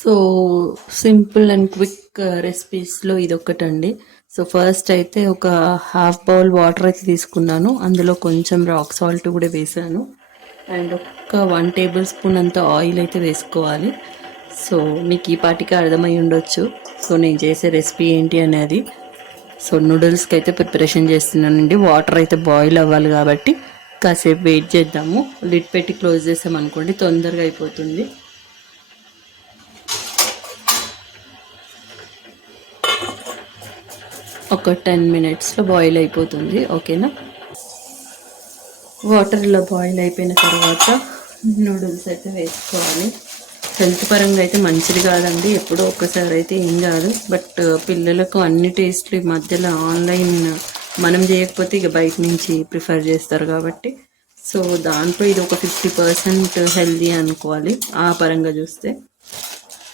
So simple and quick రెసిపీస్లో ఇదొక్కటండి. So first అయితే ఒక హాఫ్ బౌల్ వాటర్ అయితే తీసుకున్నాను. అందులో కొంచెం రాక్ సాల్ట్ కూడా వేసాను. అండ్ ఒక 1 టేబుల్ స్పూన్ అంత ఆయిల్ అయితే వేసుకోవాలి. సో మీకు ఈ పాటికి అర్థమై ఉండొచ్చు సో నేను చేసే రెసిపీ ఏంటి అనేది. సో నూడిల్స్కి అయితే ప్రిపరేషన్ చేస్తున్నానండి. వాటర్ అయితే బాయిల్ అవ్వాలి కాబట్టి కాసేపు వెయిట్ చేద్దాము. లిడ్ పెట్టి క్లోజ్ చేసామనుకోండి తొందరగా అయిపోతుంది. ఒక 10 మినిట్స్లో బాయిల్ అయిపోతుంది. ఓకేనా. వాటర్ ఇలా బాయిల్ అయిపోయిన తర్వాత నూడిల్స్ అయితే వేసుకోవాలి. హెల్త్ పరంగా అయితే మంచిది కాదండి, ఎప్పుడో ఒక్కసారి అయితే ఏం కాదు. బట్ పిల్లలకు అన్ని టేస్ట్లు ఈ మధ్యలో ఆన్లైన్ మనం చేయకపోతే ఇక బయట నుంచి ప్రిఫర్ చేస్తారు కాబట్టి సో దాంట్లో ఇది ఒక 50% హెల్దీ అనుకోవాలి ఆ పరంగా చూస్తే.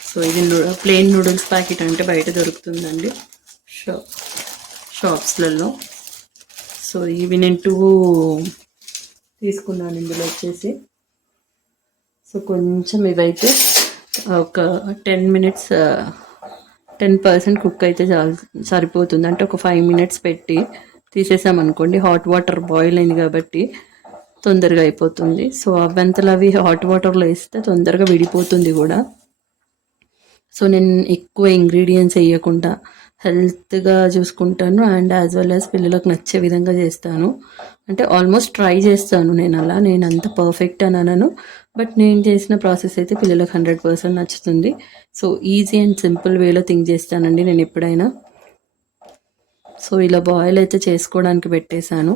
సో ఇది ప్లెయిన్ నూడిల్స్ ప్యాకెట్ అంటే బయట దొరుకుతుందండి షాప్స్లలో. సో ఇవి నేను 2 తీసుకున్నాను ఇందులో వచ్చేసి. సో కొంచెం ఇవైతే ఒక 10 మినిట్స్ 10% కుక్ అయితే సరిపోతుంది. అంటే ఒక 5 మినిట్స్ పెట్టి తీసేసామనుకోండి, హాట్ వాటర్ బాయిల్ అయింది కాబట్టి తొందరగా అయిపోతుంది. సో అవంతలు అవి హాట్ వాటర్లో వేస్తే తొందరగా విడిపోతుంది కూడా. సో నేను ఎక్కువ ఇంగ్రీడియంట్స్ వేయకుండా హెల్త్గా చూసుకుంటాను అండ్ యాజ్ వెల్ యాజ్ పిల్లలకు నచ్చే విధంగా చేస్తాను. అంటే ఆల్మోస్ట్ ట్రై చేస్తాను నేను అలా. నేను అంత పర్ఫెక్ట్ అని అనను, బట్ నేను చేసిన ప్రాసెస్ అయితే పిల్లలకు 100% నచ్చుతుంది. సో ఈజీ అండ్ సింపుల్ వేలో థింక్ చేస్తానండి నేను ఎప్పుడైనా. సో ఇలా బాయిల్ అయితే చేసుకోవడానికి పెట్టేశాను.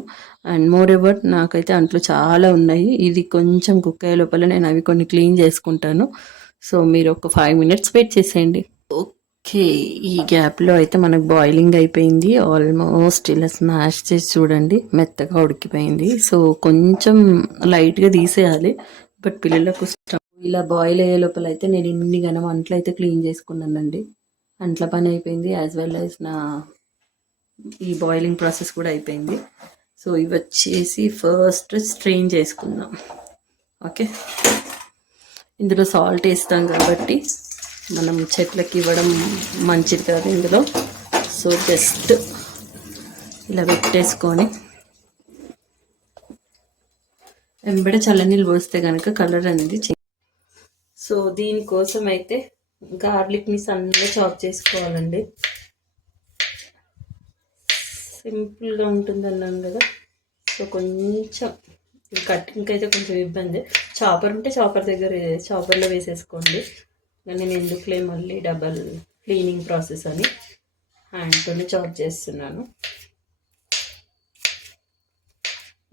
అండ్ మోర్ ఎవర్ నాకైతే అంట్లు చాలా ఉన్నాయి. ఇది కొంచెం కుక్ అయ్యే లోపల నేను అవి కొన్ని క్లీన్ చేసుకుంటాను. సో మీరు ఒక 5 మినిట్స్ వెయిట్ చేసేయండి. ఓకే, ఈ గ్యాప్లో అయితే మనకు బాయిలింగ్ అయిపోయింది. ఆల్మోస్ట్ ఇలా స్మాష్ చేసి చూడండి, మెత్తగా ఉడికిపోయింది. సో కొంచెం లైట్గా తీసేయాలి, బట్ పిల్లలకు ఇష్టం. ఇలా బాయిల్ అయ్యే లోపల అయితే నేను ఇన్ని గనం అంట్లు అయితే క్లీన్ చేసుకున్నానండి. అంట్ల పని అయిపోయింది, యాజ్ వెల్ యాజ్ నా ఈ బాయిలింగ్ ప్రాసెస్ కూడా అయిపోయింది. సో ఇవి వచ్చేసి ఫస్ట్ స్ట్రెయిన్ చేసుకుందాం. ఓకే, ఇందులో సాల్ట్ వేస్తాం కాబట్టి మనం చెట్లకి ఇవ్వడం మంచిది కాదు ఇందులో. సో జస్ట్ ఇలా పెట్టేసుకొని వెంబడే చల్లనీళ్ళు పోస్తే కనుక కలర్ అనేది సో దీనికోసం అయితే గార్లిక్ని సన్నగా చాప్ చేసుకోవాలండి. సింపుల్గా ఉంటుంది అన్నాను కదా. సో కొంచెం కటింగ్కి అయితే కొంచెం ఇబ్బంది. చాపర్ ఉంటే చాపర్లో వేసేసుకోండి. నేను ఎందుకులే మళ్ళీ డబల్ క్లీనింగ్ ప్రాసెస్ అని హ్యాండ్తోనే చాప్ చేస్తున్నాను.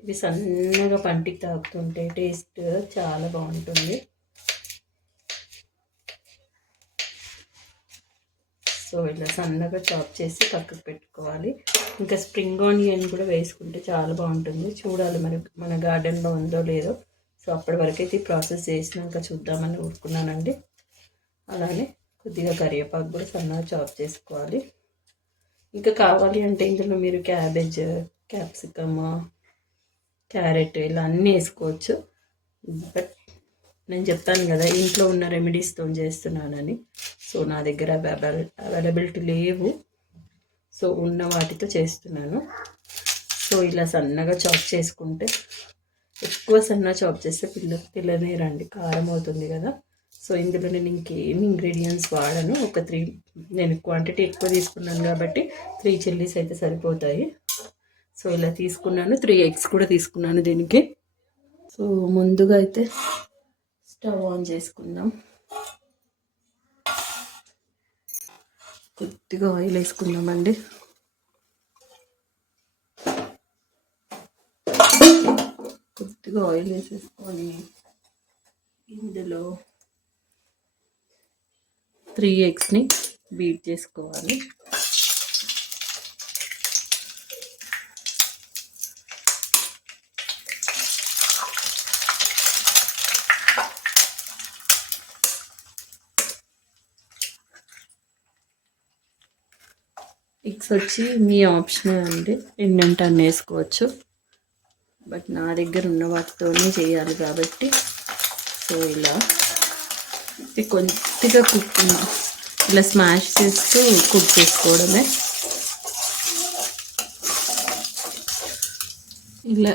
ఇవి సన్నగా పంటికి తాకుతుంటే టేస్ట్ చాలా బాగుంటుంది. సో ఇలా సన్నగా చాప్ చేసి పక్కకు పెట్టుకోవాలి. ఇంకా స్ప్రింగ్ ఆనియన్ కూడా వేసుకుంటే చాలా బాగుంటుంది. చూడాలి మరి మన గార్డెన్లో ఉందో లేదో. సో అప్పటి వరకైతే ఈ ప్రాసెస్ చేసినాక చూద్దామని ఊరుకున్నానండి. అలానే కొద్దిగా కరివేపాకు కూడా సన్నగా చాప్ చేసుకోవాలి. ఇంకా కావాలి అంటే ఇందులో మీరు క్యాబేజ్, క్యాప్సికమ్, క్యారెట్ ఇలా అన్నీ వేసుకోవచ్చు. బట్ నేను చెప్తాను కదా ఇంట్లో ఉన్న రెమెడీస్తో చేస్తున్నానని. సో నా దగ్గర అవైలబిలిటీ లేవు, సో ఉన్న వాటితో చేస్తున్నాను. సో ఇలా సన్నగా చాప్ చేసుకుంటే, ఎక్కువ సన్నగా చాప్ చేస్తే తినలేరండి, కారం అవుతుంది కదా. సో ఇందులో నేను ఇంకేమి ఇంగ్రీడియంట్స్ వాడను. ఒక 3, నేను క్వాంటిటీ ఎక్కువ తీసుకున్నాను కాబట్టి 3 చిల్లీస్ అయితే సరిపోతాయి. సో ఇలా తీసుకున్నాను. 3 ఎగ్స్ కూడా తీసుకున్నాను దీనికి. సో ముందుగా అయితే స్టవ్ ఆన్ చేసుకుందాం. కొద్దిగా ఆయిల్ వేసుకుందామండి. కొద్దిగా ఆయిల్ వేసేసుకొని ఇందులో 3 ఎగ్స్ని బీట్ చేసుకోవాలి. ఎగ్స్ వచ్చి మీ ఆప్షనల్ అండి, ఎన్నంటే అన్నీ వేసుకోవచ్చు. బట్ నా దగ్గర ఉన్న వాటితోనే చేయాలి కాబట్టి సో ఇలా ఇది కొద్దిగా కుక్ ఇలా స్మాష్ చేస్తూ కుక్ చేసుకోవడమే. ఇలా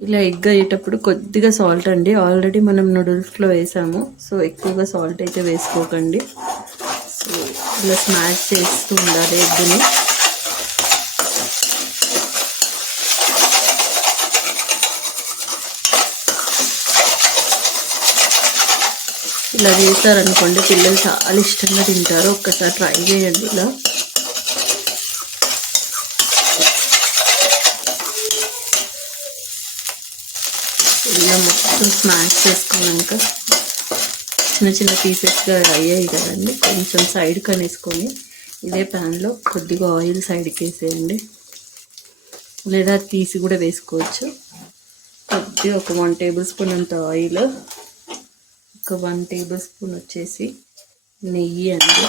ఇలా ఎగ్ అయ్యేటప్పుడు కొద్దిగా సాల్ట్ అండి, ఆల్రెడీ మనం నూడిల్స్లో వేసాము, సో ఎక్కువగా సాల్ట్ అయితే వేసుకోకండి. సో ఇలా స్మాష్ చేస్తూ ఉండాలి ఎగ్ని. ఇలా చేశారనుకోండి పిల్లలు చాలా ఇష్టంగా తింటారు. ఒక్కసారి ట్రై చేయండి. ఇలా మొత్తం స్మాష్ చేసుకున్నాక చిన్న చిన్న పీసెస్గా అయ్యాయి కదండి, కొంచెం సైడ్ కనేసుకొని ఇదే ప్యాన్లో కొద్దిగా ఆయిల్ సైడ్కి వేసేయండి, లేదా తీసి కూడా వేసుకోవచ్చు. కొద్దిగా ఒక 1 టేబుల్ స్పూన్ అంత ఆయిల్, ఒక 1 టేబుల్ స్పూన్ వచ్చేసి నెయ్యి అండి.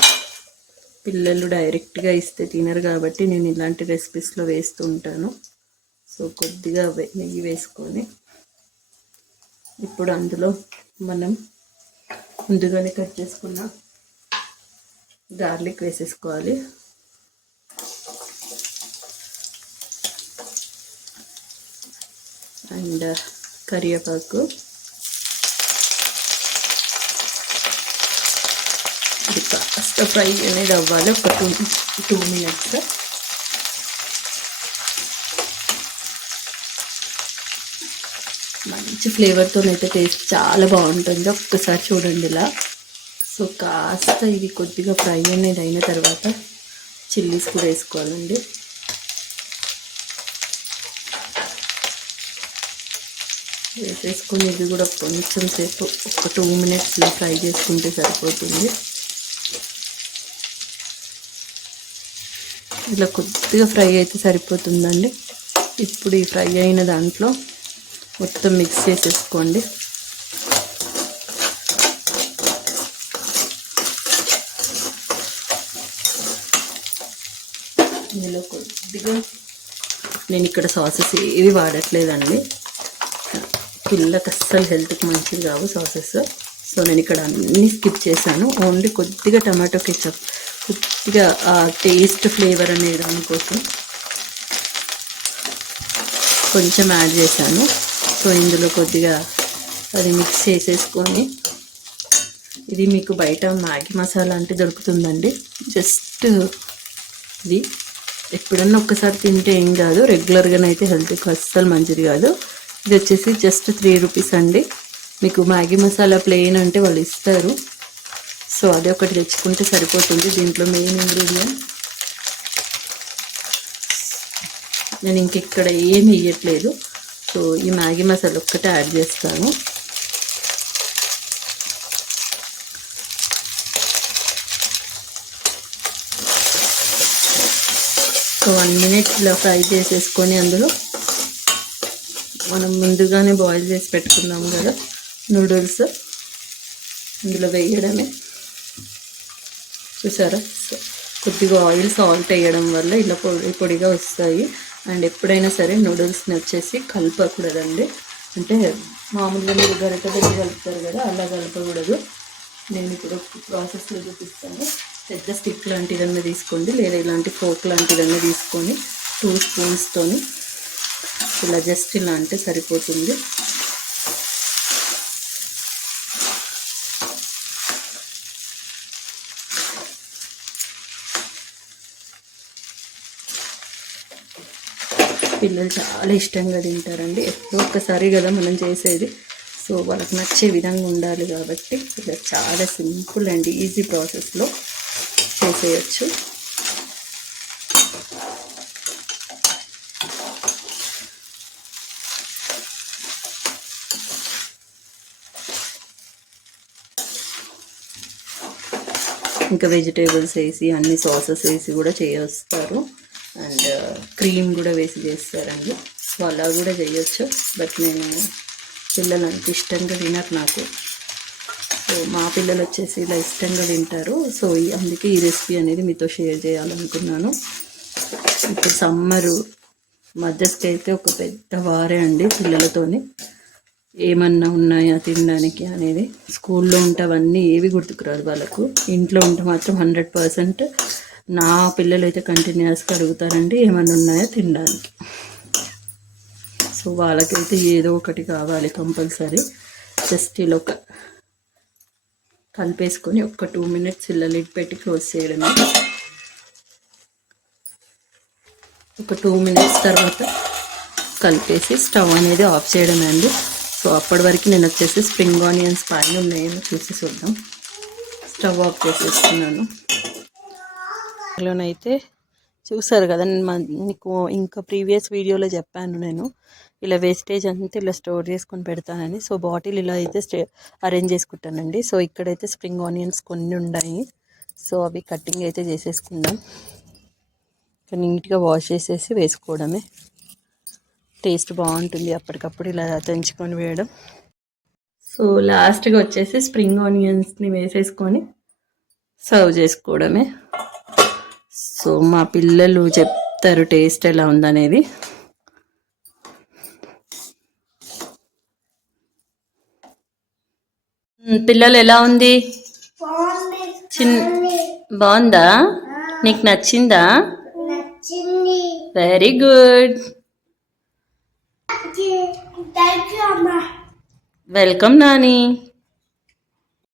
పిల్లలు డైరెక్ట్గా ఇస్తే తినరు కాబట్టి నేను ఇలాంటి రెసిపీస్లో వేస్తూ ఉంటాను. సో కొద్దిగా నెయ్యి వేసుకొని ఇప్పుడు అందులో మనం ముందుగానే కట్ చేసుకున్న గార్లిక్ వేసేసుకోవాలి. అండ్ కరివేపాకు, ఇది కాస్త ఫ్రై అనేది అవ్వాలి, ఒక 2 మినిట్స్. మంచి ఫ్లేవర్తో అయితే టేస్ట్ చాలా బాగుంటుంది, ఒక్కసారి చూడండి ఇలా. సో కాస్త ఇది కొద్దిగా ఫ్రై అనేది అయిన తర్వాత చిల్లీస్ కూడా వేసుకోవాలండి. వేసేసుకొని ఇది కూడా కొంచెం సేపు ఒక 2 మినిట్స్లో ఫ్రై చేసుకుంటే సరిపోతుంది. ఇలా కొద్దిగా ఫ్రై అయితే సరిపోతుందండి. ఇప్పుడు ఈ ఫ్రై అయిన దాంట్లో మొత్తం మిక్స్ చేసేసుకోండి. ఇందులో కొద్దిగా నేను ఇక్కడ సాసెస్ ఏవి వాడట్లేదండి, పిల్లలకు అస్సలు హెల్త్కి మంచిది కావు సాసెస్. సో నేను ఇక్కడ అన్నీ స్కిప్ చేశాను, ఓన్లీ కొద్దిగా టమాటో కెచప్, కొద్దిగా టేస్ట్ ఫ్లేవర్ అనే దానికోసం కొంచెం యాడ్ చేశాను. సో ఇందులో కొద్దిగా అది మిక్స్ చేసేసుకొని, ఇది మీకు బయట మ్యాగీ మసాలా అంటే దొరుకుతుందండి, జస్ట్ ఇది ఎప్పుడన్నా ఒక్కసారి తింటే ఏం కాదు, రెగ్యులర్గానైతే హెల్త్కి అస్సలు మంచిది కాదు. ఇది వచ్చేసి జస్ట్ 3 రూపీస్ అండి. మీకు మ్యాగీ మసాలా ప్లెయిన్ అంటే వాళ్ళు ఇస్తారు, సో అదే ఒకటి తెచ్చుకుంటే సరిపోతుంది. దీంట్లో మెయిన్ ఇంగ్రీడియంట్ నేను ఇంకెక్కడ ఏమి వేయట్లేదు, సో ఈ మ్యాగీ మసాలా ఒక్కటే యాడ్ చేస్తాను. సో 1 మినిట్ ఇలా ఫ్రై చేసేసుకొని అందులో మనం ముందుగానే బాయిల్ చేసి పెట్టుకున్నాము కదా నూడిల్స్, ఇందులో వేయడమే. చూసారా, కొద్దిగా ఆయిల్ సాల్ట్ వేయడం వల్ల ఇలా పొడి పొడిగా వస్తాయి. అండ్ ఎప్పుడైనా సరే నూడిల్స్ని వచ్చేసి కలపకూడదండి, అంటే మామూలుగా మీరు గరిట పెట్టి కలుపుతారు కదా అలా కలపకూడదు. నేను ఇప్పుడు ప్రాసెస్లో చూపిస్తాను. పెద్ద స్టిక్ లాంటిదన్నా తీసుకోండి, లేదా ఇలాంటి ఫోక్ లాంటిదన్నా తీసుకొని 2 స్పూన్స్తోని ఇలా జస్ట్ ఇలా అంటే సరిపోతుంది. పిల్లలు చాలా ఇష్టంగా తింటారండి, ఎప్పుడో ఒక్కసారి కదా మనం చేసేది, సో వాళ్ళకి నచ్చే విధంగా ఉండాలి కాబట్టి ఇలా చాలా సింపుల్ అండ్ ఈజీ ప్రాసెస్లో చేసేయచ్చు. ఇంకా వెజిటేబుల్స్ వేసి అన్ని సాసెస్ వేసి కూడా చేయొస్తారు, అండ్ క్రీమ్ కూడా వేసి చేస్తారండి. సో అలా కూడా చేయొచ్చు, బట్ నేను పిల్లలు అంత ఇష్టంగా తినరు నాకు. సో మా పిల్లలు వచ్చేసి ఇలా ఇష్టంగా తింటారు. సో అందుకే ఈ రెసిపీ అనేది మీతో షేర్ చేయాలనుకున్నాను. ఇప్పుడు సమ్మరు మధ్యకి అయితే ఒక పెద్ద వారే అండి పిల్లలతోని. ఏమన్నా ఉన్నాయా తినడానికి అనేది. స్కూల్లో ఉంటే అవన్నీ ఏవి గుర్తుకురాదు వాళ్ళకు. ఇంట్లో ఉంటే మాత్రం 100% నా పిల్లలు అయితే కంటిన్యూస్గా అడుగుతారండి ఏమన్నా ఉన్నాయా తినడానికి. సో వాళ్ళకైతే ఏదో ఒకటి కావాలి కంపల్సరీ. జస్ట్ ఇలా ఒక కలిపేసుకొని ఒక 2 minutes ఇలా లిడ్ పెట్టి క్లోజ్ చేయడమే. ఒక 2 minutes తర్వాత కలిపేసి స్టవ్ అనేది ఆఫ్ చేయడమే అండి. సో అప్పటి వరకు నేను వచ్చేసి స్ప్రింగ్ ఆనియన్స్ పైన ఉన్నాయేమో చూసి చూద్దాం. స్టవ్ ఆఫ్ చేసేస్తున్నాను. లోనైతే చూసారు కదా, మీకు ఇంకా ప్రీవియస్ వీడియోలో చెప్పాను నేను ఇలా వేస్టేజ్ అంతా ఇలా స్టోర్ చేసుకొని పెడతానని. సో బాటిల్ ఇలా అయితే అరేంజ్ చేసుకుంటానండి. సో ఇక్కడైతే స్ప్రింగ్ ఆనియన్స్ కొన్ని ఉన్నాయి. సో అవి కటింగ్ అయితే చేసేసుకుందాం. నీట్గా వాష్ చేసేసి వేసుకోవడమే. టేస్ట్ బాగుంటుంది అప్పటికప్పుడు ఇలా తెంచుకొని వేయడం. సో లాస్ట్గా వచ్చేసి స్ప్రింగ్ ఆనియన్స్ని వేసేసుకొని సర్వ్ చేసుకోవడమే. సో మా పిల్లలు చెప్తారు టేస్ట్ ఎలా ఉందనేది. పిల్లలు ఎలా ఉంది? బాగుందా? నీకు నచ్చిందా? Very good. వెల్కమ్ నాని.